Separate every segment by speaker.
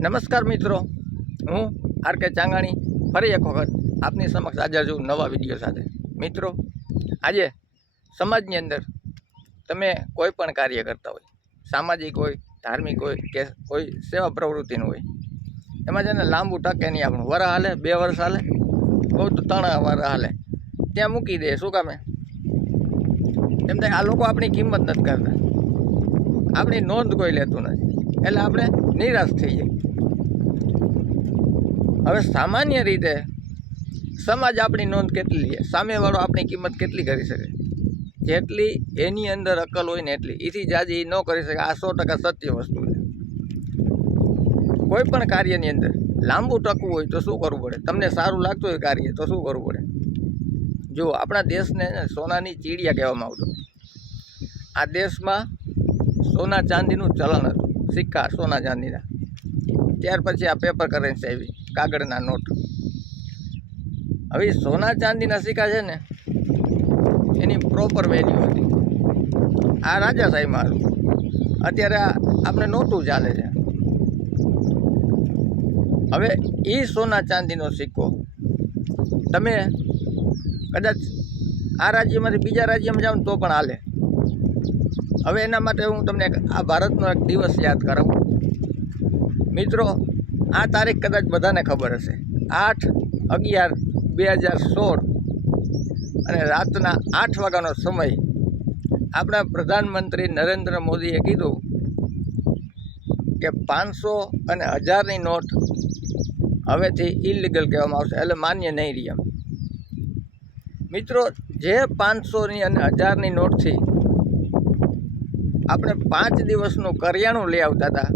Speaker 1: નમસ્કાર મિત્રો. હું આર કે ચાંગાણી. ફરી એક વખત આપની સમક્ષ હાજર છું નવા વીડિયો સાથે. મિત્રો, આજે સમાજની અંદર તમે કોઈ પણ કાર્ય કરતા હોય, સામાજિક હોય, ધાર્મિક હોય કે કોઈ સેવા પ્રવૃત્તિનું હોય, એમાં જેને લાંબુ ટકે નહીં આપણું. વર હાલે, બે વર્ષ હાલે બહુ તો ત્રણ વર હાલે, ત્યાં મૂકી દે. શું કામે? એમ થાય આ લોકો આપણી કિંમત નથી કરતા આપણી નોંધ કોઈ લેતું નથી. એટલે આપણે નિરાશ થઈ જાય હવે સામાન્ય રીતે સમાજ આપણી નોંધ કેટલી લે? સામેવાળો આપણી કિંમત કેટલી કરી શકે? જેટલી એની અંદર અકલ હોય ને એટલી. એથી જાજી ન કરી શકે. આ સો ટકા સત્ય વસ્તુ છે. કોઈ પણ કાર્યની અંદર લાંબુ ટકવું હોય તો શું કરવું પડે? તમને સારું લાગતું હોય કાર્ય, તો શું કરવું પડે? જો, આપણા દેશને સોનાની ચીડિયા કહેવામાં આવતું. આ દેશમાં સોના ચાંદીનું ચલણ હતું. સિક્કા, સોના ચાંદીના. ત્યાર પછી આ પેપર કરન્સી આવી. કાગળના નોટ. હવે સોના ચાંદીના સિક્કા છે ને, એની પ્રોપર વેલ્યુ હતી. આ રાજા સાહેબ મારું. અત્યારે આપણે નોટું ચાલે છે. હવે એ સોના ચાંદીનો સિક્કો, તમે કદાચ આ રાજ્યમાંથી બીજા રાજ્યમાં જાઓ તો પણ હાલે. હવે એના માટે હું તમને આ ભારતનો એક દિવસ યાદ કરાવું. મિત્રો આ તારીખ કદાચ બધાને ખબર હશે. આઠ અગિયાર બે હજાર સોળ અને રાતના આઠ વાગ્યાનો સમય આપણા પ્રધાનમંત્રી નરેન્દ્ર મોદીએ કીધું કે પાંચસો અને હજારની નોટ હવેથી ઇલીગલ કહેવામાં આવશે. એટલે માન્ય નહીં રહી એમ. મિત્રો, જે પાંચસોની અને હજારની નોટથી આપણે પાંચ દિવસનું કરિયાણું લઈ આવતા હતા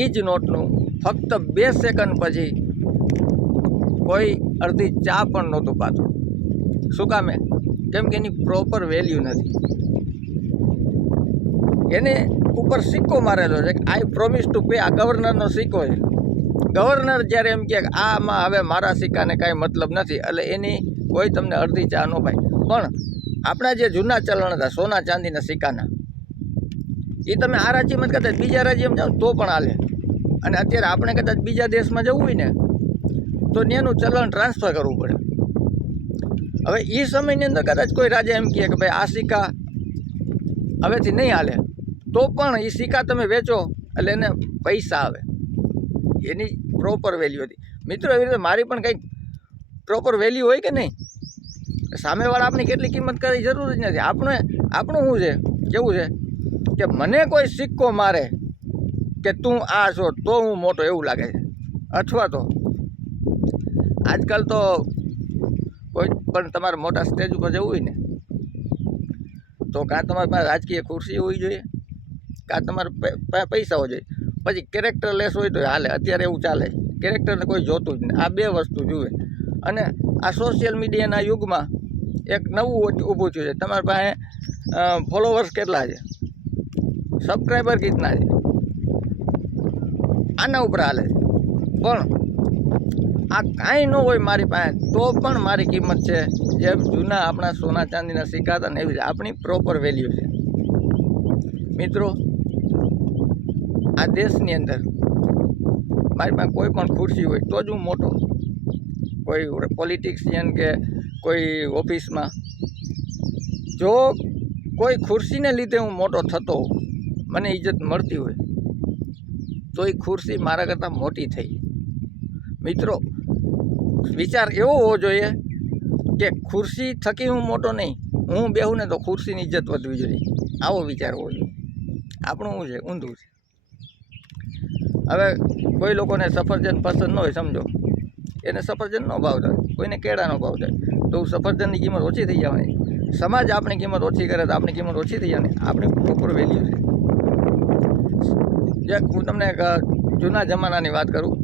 Speaker 1: એ જ નોટનું ફક્ત બે સેકન્ડ પછી કોઈ અડધી ચા પણ નહોતું પાતું. શું કામે કેમ કે એની પ્રોપર વેલ્યુ નથી. એને ઉપર સિક્કો મારેલો છે આઈ પ્રોમિસ ટુ પે આ ગવર્નરનો સિક્કો છે. ગવર્નર જ્યારે એમ કે આમાં હવે મારા સિક્કાને કાંઈ મતલબ નથી, એટલે એની કોઈ તમને અડધી ચા ન ભાઈ. પણ આપણા જે જૂના ચલણ હતા, સોના ચાંદીના સિક્કાના એ તમે આ રાજ્યમાં કદાચ બીજા રાજ્યમાં જાઓ તો પણ હાલે. અને અત્યારે આપણે કદાચ બીજા દેશમાં જવું હોય ને, તો ત્યાંનું ચલણ ટ્રાન્સફર કરવું પડે. હવે એ સમયની અંદર કદાચ કોઈ રાજા એમ કહે કે ભાઈ આ સિક્કા હવેથી નહીં હાલે. તો પણ એ સિક્કા તમે વેચો, એટલે એને પૈસા આવે. એની પ્રોપર વેલ્યુ હતી. મિત્રો, એવી રીતે મારી પણ કંઈક પ્રોપર વેલ્યુ હોય કે નહીં? સામેવાળા આપણી કેટલી કિંમત કરવી જરૂર જ નથી. આપણે આપણું શું છે? કેવું છે? કે મને કોઈ સિક્કો મારે કે તું આ છો તો હું મોટો એવું લાગે છે. અથવા તો આજકાલ તો કોઈ પણ તમારે મોટા સ્ટેજ ઉપર જવું હોય ને, તો કાં તમારી પાસે રાજકીય ખુરશી હોવી જોઈએ, કાં તમારે પૈસા હોવા જોઈએ. પછી કેરેક્ટર લેસ હોય તો હાલે, અત્યારે એવું ચાલે. કેરેક્ટરને કોઈ જોતું જ નહીં. આ બે વસ્તુ જુએ. અને આ સોશિયલ મીડિયાના યુગમાં એક નવું ઊભું થયું છે. તમારી પાસે ફોલોવર્સ કેટલા છે? સબસ્ક્રાઈબર કેટલા છે. આના ઉપર હાલે પણ આ કાંઈ ન હોય મારી પાસે, તો પણ મારી કિંમત છે. જેમ જૂના આપણા સોના ચાંદીના સિક્કા હતા ને એવી આપણી પ્રોપર વેલ્યુ છે. મિત્રો, આ દેશની અંદર મારી પાસે કોઈ પણ ખુરશી હોય તો જ હું મોટો. કોઈ પોલિટિક્સિયન કે કોઈ ઓફિસમાં જો કોઈ ખુરશીને લીધે હું મોટો થતો હોઉં મને ઇજ્જત મળતી હોય તો એ ખુરશી મારા કરતાં મોટી થઈ. મિત્રો, વિચાર એવો હોવો જોઈએ કે ખુરશી થકી હું મોટો નહીં, હું બેહું ને તો ખુરશીની ઇજ્જત વધવી જોઈએ. આવો વિચાર હોવો જોઈએ. આપણું શું છે? ઊંધું છે. હવે કોઈ લોકોને સફરજન પસંદ ન હોય, સમજો. એને સફરજન ન થાય કોઈને કેળાનો ભાવ થાય તો સફરજનની કિંમત ઓછી થઈ જવાની. સમાજ આપણી કિંમત ઓછી કરે તો આપણી કિંમત ઓછી થઈ જવાની. આપણી પ્રોપર વેલ્યુ છે. જે હું તમને એક જૂના જમાનાની વાત કરું.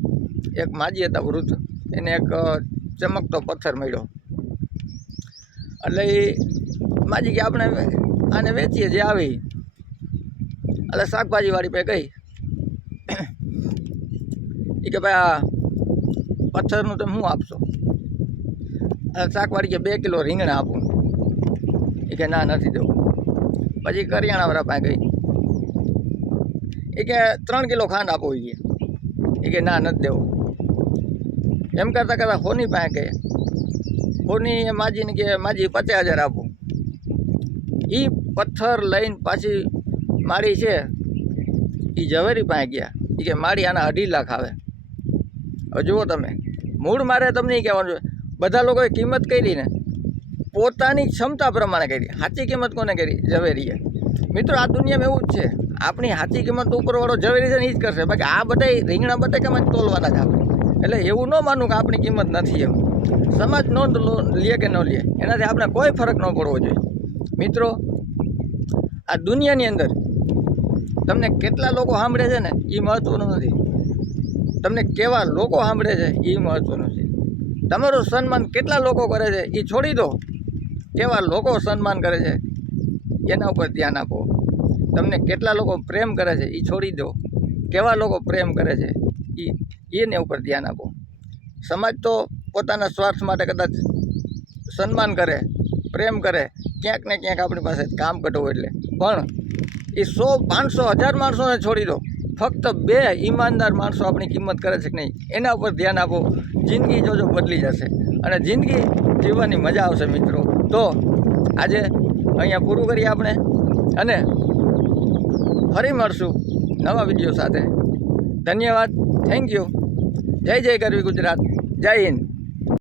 Speaker 1: એક માજી હતા વૃદ્ધ. એને એક ચમકતો પથ્થર મળ્યો. એટલે એ માજી કે આપણે આને વેચીએ જે આવી એટલે શાકભાજીવાળી પે ગઈ. એ કે ભાઈ આ પથ્થરનું તમે શું આપશો? શાકવાળી કે બે કિલો રીંગણા આપું. એ કે ના, નથી દેવું. પછી કરિયાણાવાળા પાસે ગઈ. એ કે ત્રણ કિલો ખાંડ આપો એ એ કે ના, નથી દેવું. એમ કરતાં કરતાં હોની પાસે કહે હોની એ માજીને કે માજી પચાસ હજાર આપું. એ પથ્થર લઈને પાછી માળી છે એ ઝવેરી પાસે ગયા. એ કે માળી આના અઢી લાખ આવે. હવે જુઓ તમે, મૂળ મારે તમને એ કહેવાનું છે, બધા લોકોએ કિંમત કરી ને પોતાની ક્ષમતા પ્રમાણે કરી. સાચી કિંમત કોને કરી? ઝવેરીએ. મિત્રો, આ દુનિયામાં એવું જ છે. આપણી સાચી કિંમત ઉપરવાળો ઝવેરી છે ને એ જ કરશે. બાકી આ બધા રીંગણા બટાકામાં જ તોલવાના જ આપણે. એટલે એવું ન માનવું કે આપણી કિંમત નથી એમ. સમાજ નોંધ લો- લે કે ન લે, એનાથી આપણે કોઈ ફરક ન પડવો જોઈએ. મિત્રો, આ દુનિયાની અંદર તમને કેટલા લોકો સાંભળે છે ને એ મહત્ત્વનું નથી. તમને કેવા લોકો સાંભળે છે એ મહત્ત્વનું છે. તમારું સન્માન કેટલા લોકો કરે છે એ છોડી દો. કેવા લોકો સન્માન કરે છે, એના ઉપર ધ્યાન આપો. તમને કેટલા લોકો પ્રેમ કરે છે એ છોડી દો. કેવા લોકો પ્રેમ કરે છે એ એને ઉપર ધ્યાન આપો. સમાજ તો પોતાના સ્વાર્થ માટે કદાચ સન્માન કરે, પ્રેમ કરે, ક્યાંક ને ક્યાંક આપણી પાસે કામ કટવું એટલે. પણ એ સો, પાંચસો, હજાર માણસોને છોડી દો. ફક્ત બે ઈમાનદાર માણસો આપણી કિંમત કરે છે કે નહીં, એના ઉપર ધ્યાન આપો. જિંદગી જોજો બદલી જશે. અને જિંદગી જીવવાની મજા આવશે મિત્રો. તો આજે અહીંયા પૂરું કરીએ આપણે. અને ફરી મળશું નવા વીડિયો સાથે. ધન્યવાદ. થેન્ક યુ જય જય કરવી ગુજરાત. જય હિન્દ.